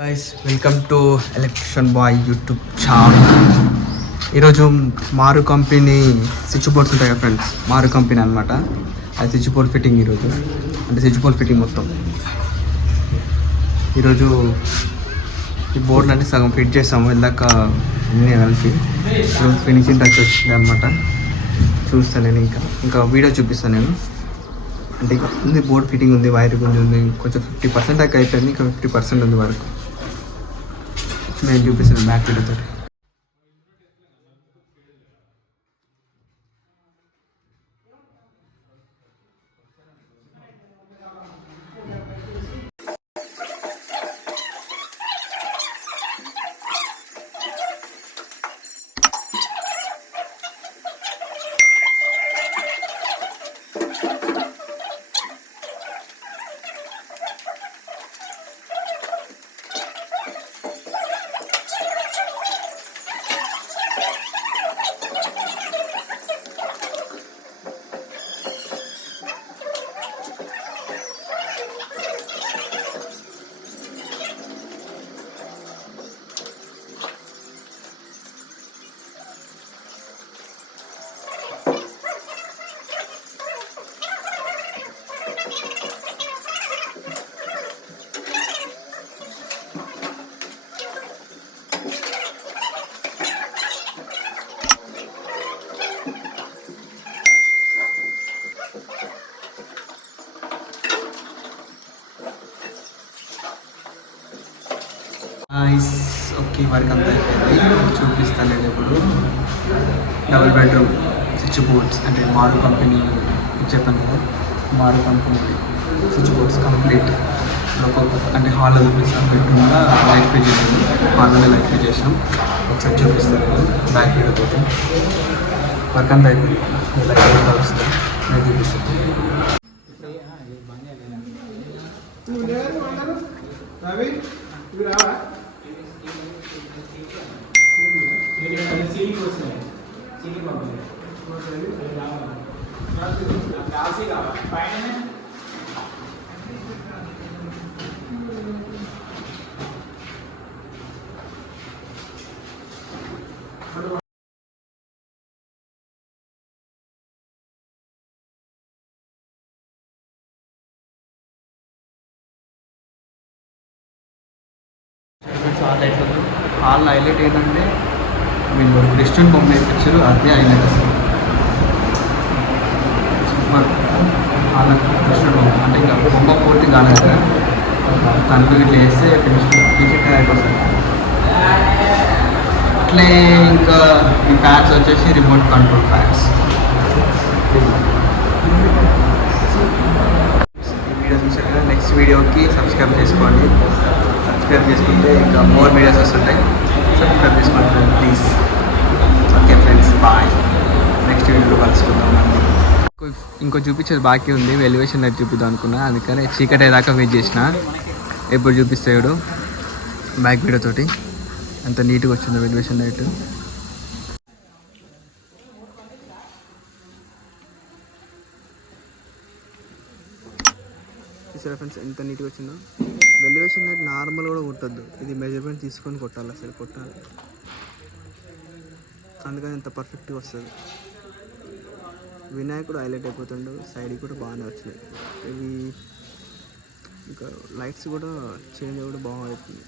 Guys welcome to electrician boy YouTube channel. ఈరోజు మారు company switch boards ఉంటాయి కదా ఫ్రెండ్స్, మారు కంపెనీ అనమాట. అది స్విచ్ బోర్డ్ ఫిట్టింగ్ ఈరోజు, అంటే స్విచ్ బోర్డ్ ఫిట్టింగ్ మొత్తం. ఈరోజు ఈ బోర్డులు అంటే సగం ఫిట్ చేస్తాము, ఇందాక అన్నీ కలిపి ఈరోజు ఫినిషింగ్ టచ్ వచ్చింది అనమాట. చూస్తాను నేను, ఇంకా వీడియో చూపిస్తాను నేను. అంటే ఉంది బోర్డ్ ఫిట్టింగ్ ఉంది, వైర్ గురించి ఉంది, కొంచెం 50% దాకా అయిపోయింది, ఇంకా 50% ఉంది వరకు. నేను చూపిస్తాను బ్యాక్ వీడియోతో. ఓకే, వర్క్ అంతా అయిపోయింది, చూపిస్తాను నేను ఇప్పుడు. డబుల్ బెడ్రూమ్ స్విచ్ బోర్డ్స్ అంటే మారు కంపెనీ చెప్పాను కదా, మారు కంపెనీ స్విచ్ బోర్డ్స్ కంప్లీట్. అంటే హాల్లో చూపిస్తాను, బెడ్రూమ్లో లైట్ ఫిట్ చేసాను, హాల్లోనే లైట్ ఫిట్ చేసాం. ఒకసారి చూపిస్తాను నేను బ్యాక్ వీడియోతో. వర్క్ అంతా అయిపోయింది, లైట్ వస్తుంది, నేను చూపిస్తాను. హాల్ హైలైట్ ఏంటంటే వీళ్ళు క్రిస్టియన్ బొమ్మ వేయించారు, అదే హైలైట్ అసలు. సూపర్ హాల్ క్రిస్టియన్ బొమ్మ అంటే ఇంకా బొమ్మ పూర్తి కాలేదు కదా, తనకు ఇట్లా వేస్తే ఫినిషింగ్ అయిపోతుంది. అట్లే ఇంకా ఈ ఫ్యాన్స్ వచ్చేసి రిమోట్ కంట్రోల్ ఫ్యాన్స్. ఈ వీడియో చూసారు కదా, నెక్స్ట్ వీడియోకి సబ్స్క్రైబ్ చేసుకోండి. సబ్స్క్రైబ్ చేసుకుంటే ఇంకా మోర్ వీడియోస్ వస్తుంటాయి. సబ్స్క్రైబ్ చేసుకోండి please. Okay friends, bye. Next వీడియోలో కలుసుకుందాం. ఇంకో చూపించేది బాకీ ఉంది, ఎలివేషన్ లైట్ చూపిద్దాం అనుకున్నా, అందుకని చీకటి అయ్యేదాకా వెయిట్ చేసిన. ఎప్పుడు చూపిస్తాడు బ్యాక్ వీడియోతోటి. అంత నీట్గా వచ్చింది ఎలివేషన్ లైట్. చూసారా ఫ్రెండ్స్ ఎంత నీట్గా వచ్చిందో. వెలివేషన్ లైట్ నార్మల్ కూడా కొట్టద్దు, ఇది మెజర్మెంట్ తీసుకొని కొట్టాలి, అసలు కొట్టాలి, అందుకని ఎంత పర్ఫెక్ట్గా వస్తుంది. వినాయకుడు హైలైట్ అయిపోతుండు, సైడ్ కూడా బాగానే వచ్చినాయి. ఇవి ఇంకా లైట్స్ కూడా చేంజ్ కూడా బాగా అవుతుంది.